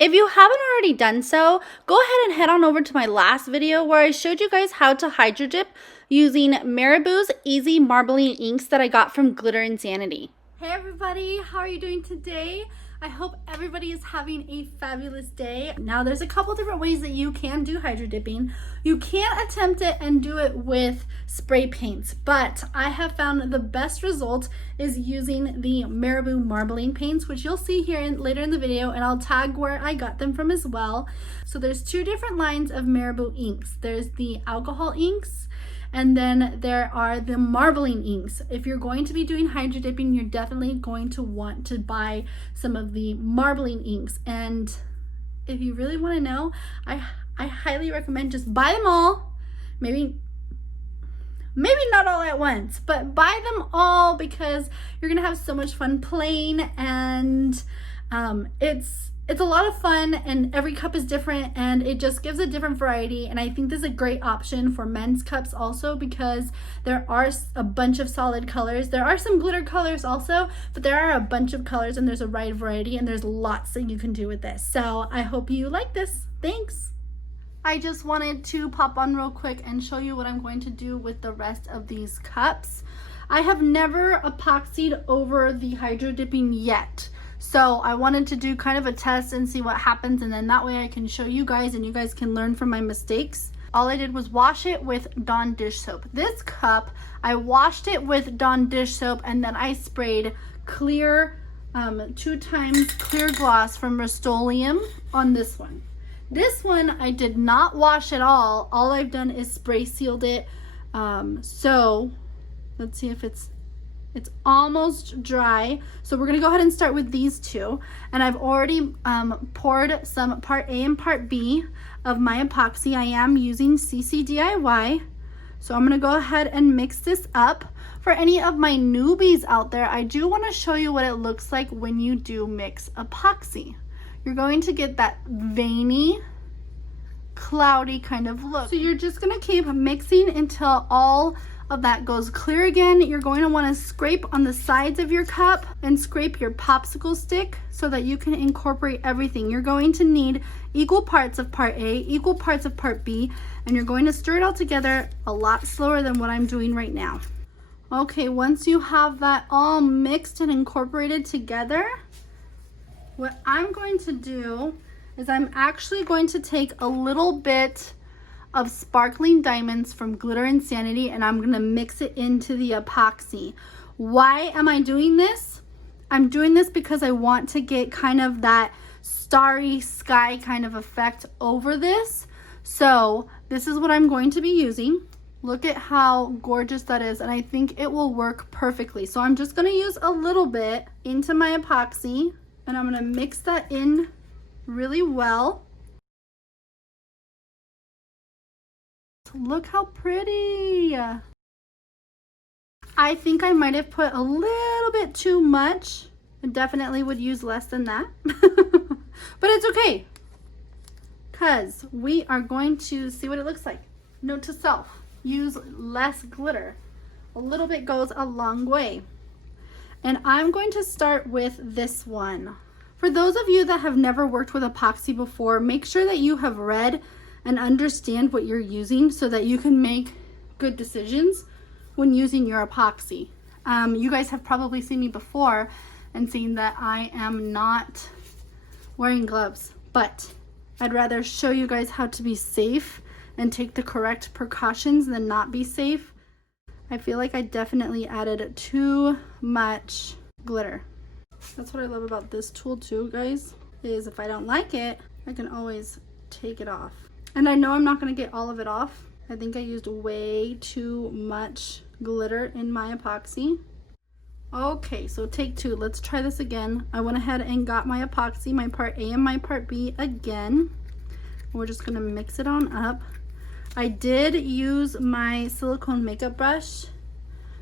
If you haven't already done so, go ahead and head on over to my last video where I showed you guys how to Hydrodip using Marabu's Easy Marble Inks that I got from Glitter Insanity. Hey everybody, how are you doing today? I hope everybody is having a fabulous day. Now there's a couple different ways that you can do hydrodipping. You can attempt it and do it with spray paints, but I have found the best result is using the Marabu marbling paints, which you'll see here later in the video, and I'll tag where I got them from as well. So there's two different lines of Marabu inks. There's the alcohol inks, and then there are the marbling inks. If you're going to be doing hydrodipping, you're definitely going to want to buy some of the marbling inks. And if you really want to know, I highly recommend just buy them all. Maybe not all at once, but buy them all because you're gonna have so much fun playing, and it's a lot of fun, and every cup is different and it just gives a different variety. And I think this is a great option for men's cups also because there are a bunch of solid colors. There are some glitter colors also, but there are a bunch of colors and there's a wide variety, and there's lots that you can do with this. So I hope you like this. Thanks. I just wanted to pop on real quick and show you what I'm going to do with the rest of these cups. I have never epoxied over the hydrodipping yet. So I wanted to do kind of a test and see what happens, and then that way I can show you guys and you guys can learn from my mistakes. All I did was wash it with Dawn dish soap. This cup, I washed it with Dawn dish soap, and then I sprayed clear, 2 times clear gloss from Rust-Oleum on this one. This one I did not wash at all. All I've done is spray sealed it. So let's see if it's almost dry. So we're gonna go ahead and start with these two. And I've already poured some part A and part B of my epoxy. I am using CC DIY. So I'm gonna go ahead and mix this up. For any of my newbies out there, I do wanna show you what it looks like when you do mix epoxy. You're going to get that veiny, cloudy kind of look. So you're just gonna keep mixing until all of that goes clear again. You're going to want to scrape on the sides of your cup and scrape your popsicle stick so that you can incorporate everything. You're going to need equal parts of part A, equal parts of part B, and you're going to stir it all together a lot slower than what I'm doing right now. Okay, once you have that all mixed and incorporated together, what I'm going to do is I'm actually going to take a little bit of sparkling diamonds from Glitter Insanity, and I'm going to mix it into the epoxy. Why am I doing this? I'm doing this because I want to get kind of that starry sky kind of effect over this. So this is what I'm going to be using. Look at how gorgeous that is, and I think it will work perfectly. So I'm just going to use a little bit into my epoxy, and I'm going to mix that in really well. Look how pretty. I think I might have put a little bit too much. I definitely would use less than that. But it's okay, because we are going to see what it looks like. Note to self, use less glitter. A little bit goes a long way. And I'm going to start with this one. For those of you that have never worked with epoxy before, make sure that you have read and understand what you're using so that you can make good decisions when using your epoxy. You guys have probably seen me before and seen that I am not wearing gloves, but I'd rather show you guys how to be safe and take the correct precautions than not be safe. I feel like I definitely added too much glitter. That's what I love about this tool too, guys, is if I don't like it, I can always take it off. And I know I'm not going to get all of it off. I think I used way too much glitter in my epoxy. Okay, so take two. Let's try this again. I went ahead and got my epoxy, my part A and my part B again. We're just going to mix it on up. I did use my silicone makeup brush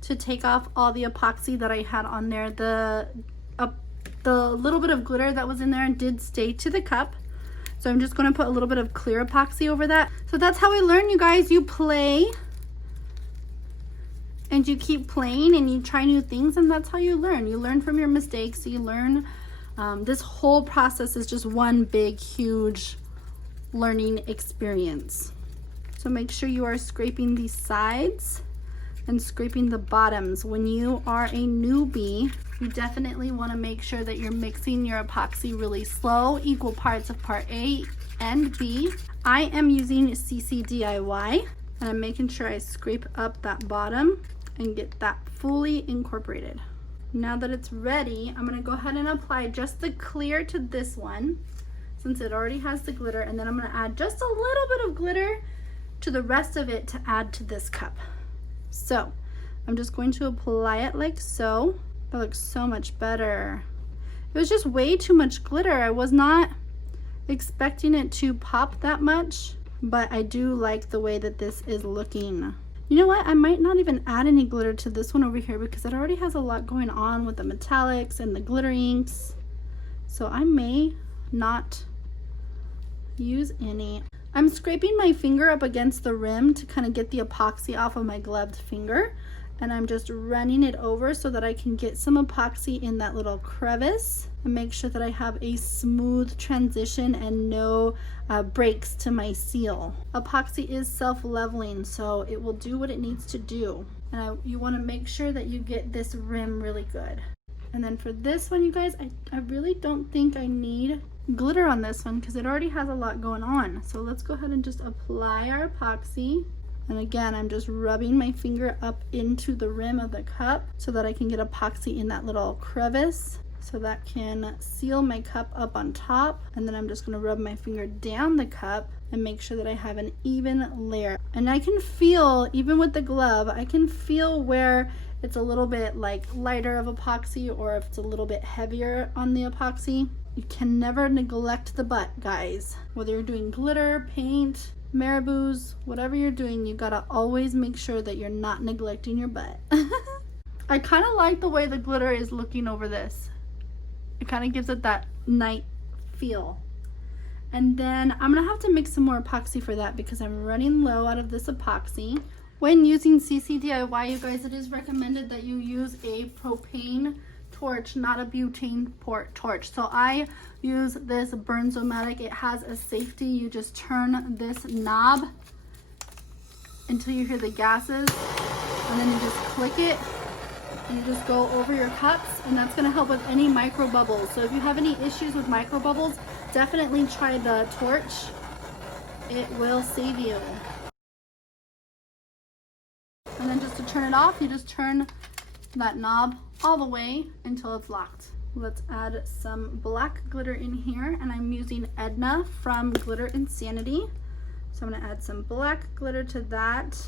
to take off all the epoxy that I had on there. The little bit of glitter that was in there did stay to the cup. So I'm just going to put a little bit of clear epoxy over that. So that's how I learn, you guys. You play and you keep playing and you try new things, and that's how you learn. You learn from your mistakes. You learn This whole process is just one big, huge learning experience. So make sure you are scraping the sides and scraping the bottoms. When you are a newbie, you definitely want to make sure that you're mixing your epoxy really slow, equal parts of part A and B. I am using CC DIY, and I'm making sure I scrape up that bottom and get that fully incorporated. Now that it's ready, I'm going to go ahead and apply just the clear to this one, since it already has the glitter, and then I'm going to add just a little bit of glitter to the rest of it to add to this cup. So I'm just going to apply it like so. That looks so much better. It was just way too much glitter. I was not expecting it to pop that much, but I do like the way that this is looking. You know what? I might not even add any glitter to this one over here because it already has a lot going on with the metallics and the glitter inks. So I may not use any. I'm scraping my finger up against the rim to kind of get the epoxy off of my gloved finger, and I'm just running it over so that I can get some epoxy in that little crevice and make sure that I have a smooth transition and no breaks to my seal. Epoxy is self-leveling, so it will do what it needs to do, and you want to make sure that you get this rim really good. And then for this one, you guys, I really don't think I need glitter on this one because it already has a lot going on. So let's go ahead and just apply our epoxy. And again, I'm just rubbing my finger up into the rim of the cup so that I can get epoxy in that little crevice so that can seal my cup up on top. And then I'm just going to rub my finger down the cup and make sure that I have an even layer. And I can feel, even with the glove, I can feel where it's a little bit like lighter of epoxy or if it's a little bit heavier on the epoxy. You can never neglect the butt, guys. Whether you're doing glitter, paint, marabous, whatever you're doing, you gotta always make sure that you're not neglecting your butt. I kind of like the way the glitter is looking over this. It kind of gives it that night feel. And then I'm gonna have to mix some more epoxy for that because I'm running low out of this epoxy. When using CC DIY, you guys, it is recommended that you use a propane torch, not a butane torch. So I use this Burn-O-Matic. It has a safety. You just turn this knob until you hear the gases, and then you just click it and you just go over your cups, and that's going to help with any micro bubbles. So if you have any issues with micro bubbles, definitely try the torch. It will save you. And then just to turn it off, you just turn that knob all the way until it's locked. Let's add some black glitter in here, and I'm using Edna from Glitter Insanity. So I'm going to add some black glitter to that.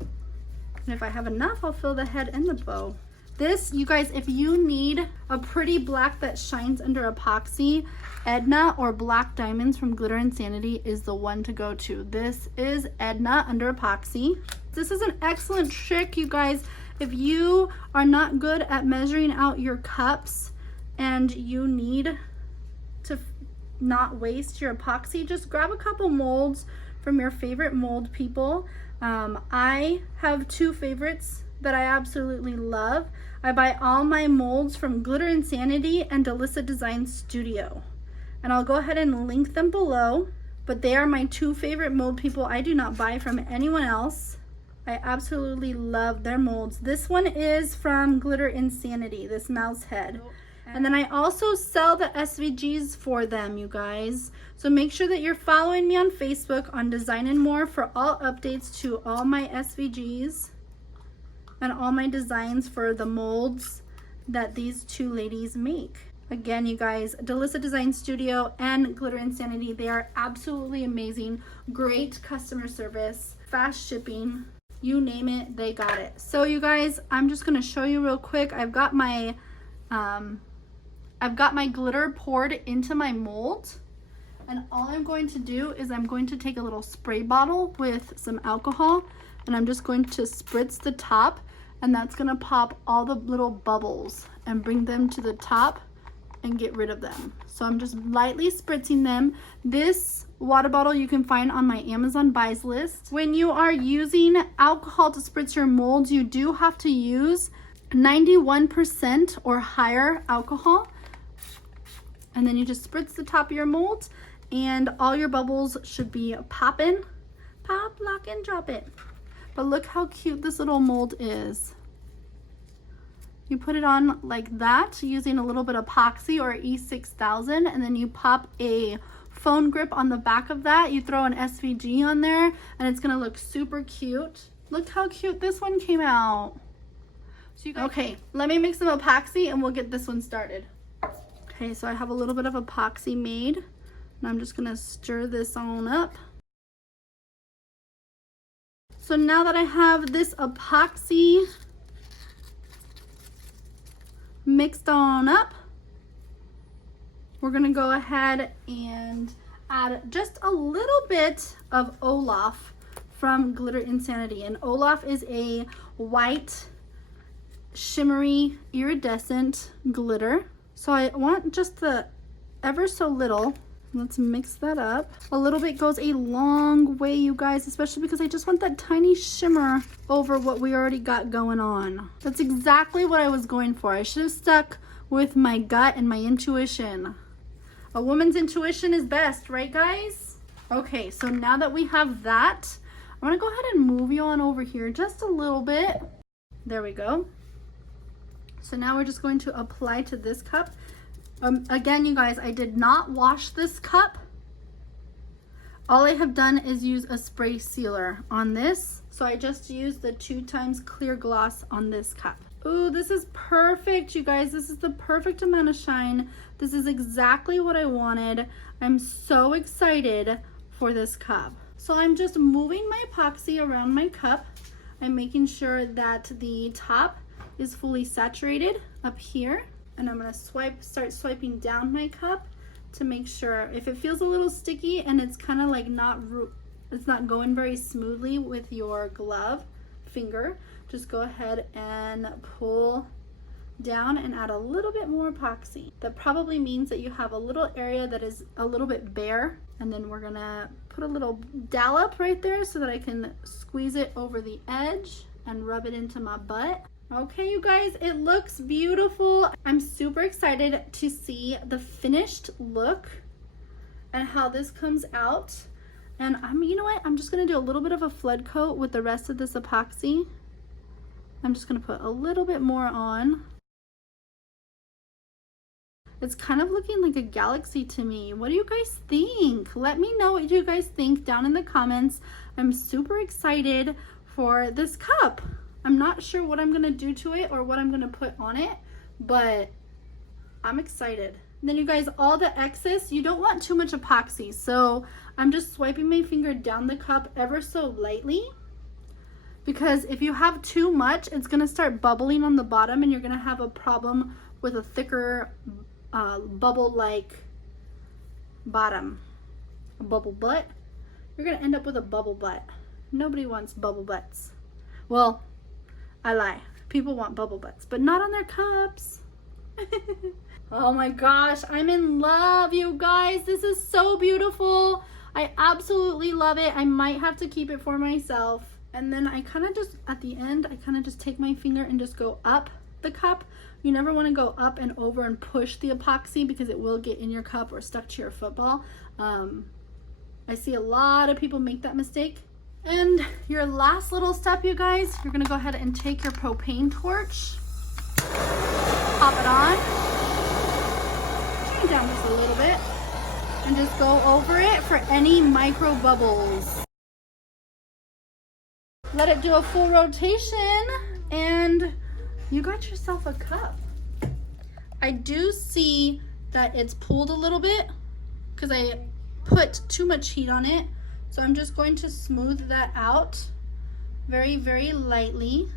And if I have enough, I'll fill the head and the bow. This, you guys, if you need a pretty black that shines under epoxy, Edna or Black Diamonds from Glitter Insanity is the one to go to. This is Edna under epoxy. This is an excellent trick, you guys. If you are not good at measuring out your cups and you need to not waste your epoxy, just grab a couple molds from your favorite mold people. I have two favorites that I absolutely love. I buy all my molds from Glitter Insanity and Delissa Design Studio. And I'll go ahead and link them below, but they are my two favorite mold people. I do not buy from anyone else. I absolutely love their molds. This one is from Glitter Insanity, this mouse head. And then I also sell the SVGs for them, you guys. So make sure that you're following me on Facebook on Design and More for all updates to all my SVGs and all my designs for the molds that these two ladies make. Again, you guys, Delissa Design Studio and Glitter Insanity, they are absolutely amazing. Great customer service, fast shipping, you name it, they got it. So you guys, I'm just gonna show you real quick. I've got my glitter poured into my mold, and all I'm going to do is I'm going to take a little spray bottle with some alcohol, and I'm just going to spritz the top, and that's gonna pop all the little bubbles and bring them to the top and get rid of them. So I'm just lightly spritzing them. This water bottle you can find on my Amazon buys list. When you are using alcohol to spritz your molds, you do have to use 91% or higher alcohol. And then you just spritz the top of your mold and all your bubbles should be popping. Pop, lock, and drop it. But look how cute this little mold is. You put it on like that using a little bit of epoxy or E6000, and then you pop a phone grip on the back of that. You throw an SVG on there and it's gonna look super cute. Look how cute this one came out. So you guys, okay, let me make some epoxy and we'll get this one started. Okay, so I have a little bit of epoxy made and I'm just gonna stir this on up. So now that I have this epoxy mixed on up, we're gonna go ahead and add just a little bit of Olaf from Glitter Insanity. And Olaf is a white, shimmery, iridescent glitter. So I want just the ever so little. Let's mix that up. A little bit goes a long way, you guys, especially because I just want that tiny shimmer over what we already got going on. That's exactly what I was going for. I should have stuck with my gut and my intuition. A woman's intuition is best, right guys? Okay, so now that we have that, I'm gonna go ahead and move you on over here just a little bit. There we go. So now we're just going to apply to this cup. Again, you guys, I did not wash this cup. All I have done is use a spray sealer on this. So I just used the 2x clear gloss on this cup. Ooh, this is perfect, you guys. This is the perfect amount of shine. This is exactly what I wanted. I'm so excited for this cup. So I'm just moving my epoxy around my cup. I'm making sure that the top is fully saturated up here. And I'm gonna start swiping down my cup to make sure. If it feels a little sticky and it's kind of like it's not going very smoothly with your glove finger, just go ahead and pull down and add a little bit more epoxy. That probably means that you have a little area that is a little bit bare, and then we're gonna put a little dollop right there so that I can squeeze it over the edge and rub it into my butt. Okay, you guys, it looks beautiful. I'm super excited to see the finished look and how this comes out. And you know what? I'm just gonna do a little bit of a flood coat with the rest of this epoxy. I'm just gonna put a little bit more on. It's kind of looking like a galaxy to me. What do you guys think? Let me know what you guys think down in the comments. I'm super excited for this cup. I'm not sure what I'm gonna do to it or what I'm gonna put on it, but I'm excited. And then you guys, all the excess, you don't want too much epoxy. So I'm just swiping my finger down the cup ever so lightly, because if you have too much, it's gonna start bubbling on the bottom and you're gonna have a problem with a thicker bubble-like bottom. A bubble butt. You're gonna end up with a bubble butt. Nobody wants bubble butts. Well, I lie. People want bubble butts, but not on their cups. Oh my gosh, I'm in love, you guys. This is so beautiful. I absolutely love it. I might have to keep it for myself. And then I kind of just, at the end, I kind of just take my finger and just go up the cup. You never want to go up and over and push the epoxy because it will get in your cup or stuck to your football. I see a lot of people make that mistake. And your last little step, you guys, you're gonna go ahead and take your propane torch, pop it on, turn it down just a little bit, and just go over it for any micro bubbles. Let it do a full rotation, and you got yourself a cup. I do see that it's pulled a little bit because I put too much heat on it. So I'm just going to smooth that out very, very lightly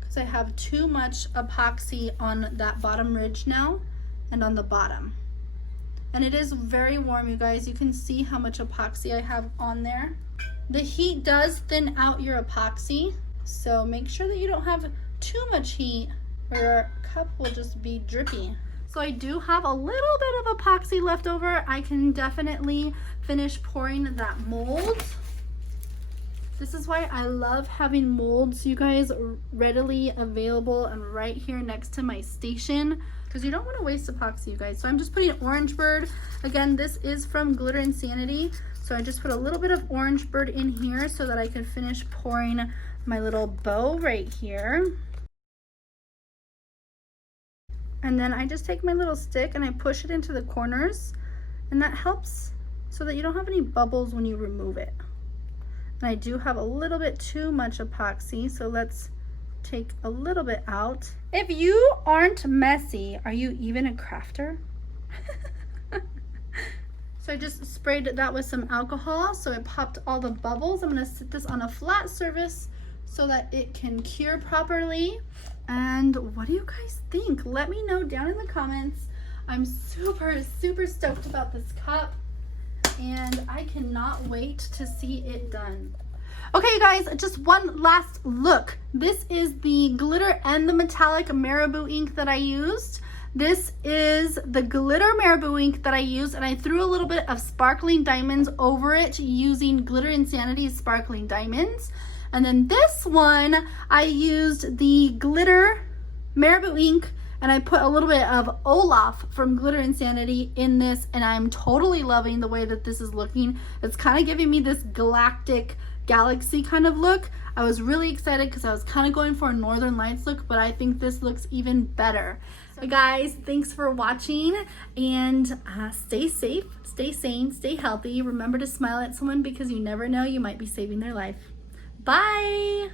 because I have too much epoxy on that bottom ridge now and on the bottom. And it is very warm, you guys. You can see how much epoxy I have on there. The heat does thin out your epoxy, so make sure that you don't have too much heat or your cup will just be drippy. So I do have a little bit of epoxy left over. I can definitely finish pouring that mold. This is why I love having molds, you guys, readily available and right here next to my station, because you don't want to waste epoxy, you guys. So I'm just putting Orange Bird. Again, this is from Glitter Insanity. So I just put a little bit of Orange Bird in here so that I can finish pouring my little bow right here. And then I just take my little stick and I push it into the corners, and that helps so that you don't have any bubbles when you remove it. And I do have a little bit too much epoxy, so let's take a little bit out. If you aren't messy, are you even a crafter? So I just sprayed that with some alcohol so it popped all the bubbles. I'm gonna sit this on a flat surface so that it can cure properly. And what do you guys think? Let me know down in the comments. I'm super stoked about this cup, and I cannot wait to see it done. Okay, you guys, just one last look. This is the glitter and the metallic Marabu ink that I used. This is the glitter Marabu ink that I used, and I threw a little bit of sparkling diamonds over it using Glitter Insanity's sparkling diamonds. And then this one, I used the glitter Marabu ink, and I put a little bit of Olaf from Glitter Insanity in this, and I'm totally loving the way that this is looking. It's kind of giving me this galactic galaxy kind of look. I was really excited because I was kind of going for a Northern Lights look, but I think this looks even better. So guys, thanks for watching, and stay safe, stay sane, stay healthy. Remember to smile at someone because you never know, you might be saving their life. Bye!